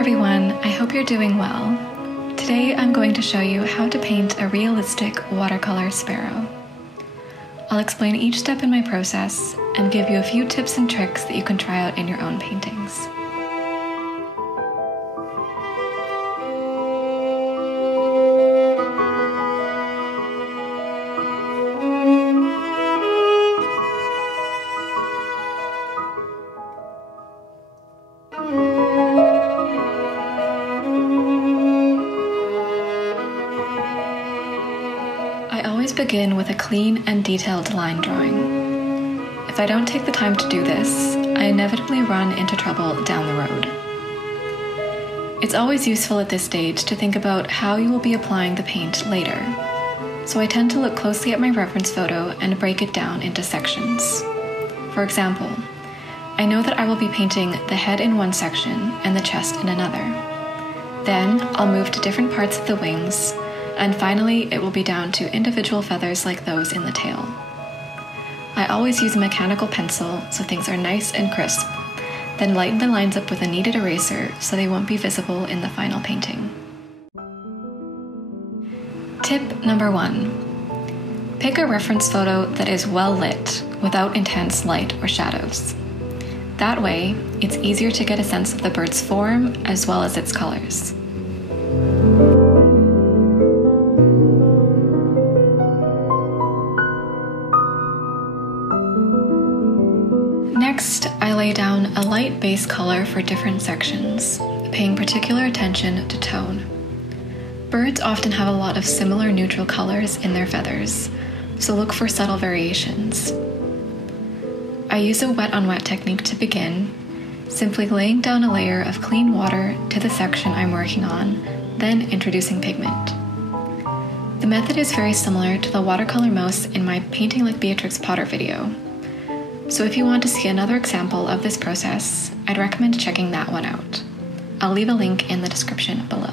everyone, I hope you're doing well. Today I'm going to show you how to paint a realistic watercolor sparrow. I'll explain each step in my process and give you a few tips and tricks that you can try out in your own paintings. I always begin with a clean and detailed line drawing. If I don't take the time to do this, I inevitably run into trouble down the road. It's always useful at this stage to think about how you will be applying the paint later, so I tend to look closely at my reference photo and break it down into sections. For example, I know that I will be painting the head in one section and the chest in another. Then I'll move to different parts of the wings, and finally it will be down to individual feathers like those in the tail. I always use a mechanical pencil so things are nice and crisp, then lighten the lines up with a kneaded eraser so they won't be visible in the final painting. Tip number 1. Pick a reference photo that is well lit without intense light or shadows. That way, it's easier to get a sense of the bird's form as well as its colors. Next, I lay down a light base color for different sections, paying particular attention to tone. Birds often have a lot of similar neutral colors in their feathers, so look for subtle variations. I use a wet-on-wet technique to begin, simply laying down a layer of clean water to the section I'm working on, then introducing pigment. The method is very similar to the watercolor mouse in my Painting like Beatrix Potter video. So if you want to see another example of this process, I'd recommend checking that one out. I'll leave a link in the description below.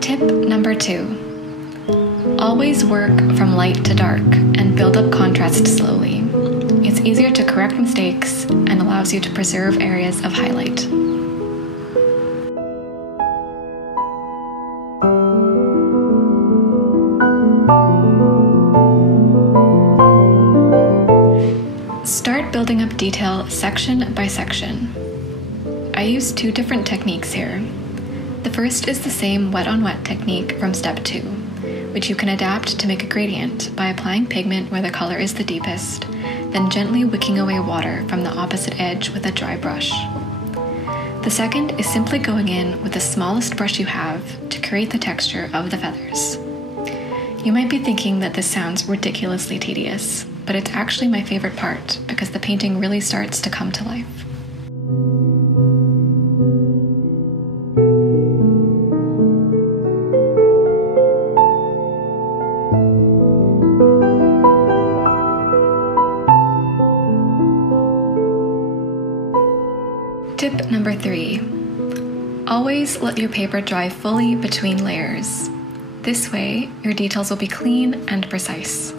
Tip number 2. Always work from light to dark and build up contrast slowly. It's easier to correct mistakes and allows you to preserve areas of highlight. Start building up detail section by section. I use 2 different techniques here. The first is the same wet-on-wet technique from step 2, which you can adapt to make a gradient by applying pigment where the color is the deepest, then gently wicking away water from the opposite edge with a dry brush. The second is simply going in with the smallest brush you have to create the texture of the feathers. You might be thinking that this sounds ridiculously tedious, but it's actually my favorite part because the painting really starts to come to life. Tip number 3. Always let your paper dry fully between layers. This way, your details will be clean and precise.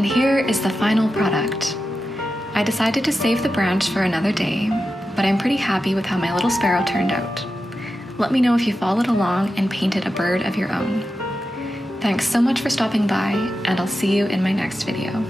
And here is the final product. I decided to save the branch for another day, but I'm pretty happy with how my little sparrow turned out. Let me know if you followed along and painted a bird of your own. Thanks so much for stopping by, and I'll see you in my next video.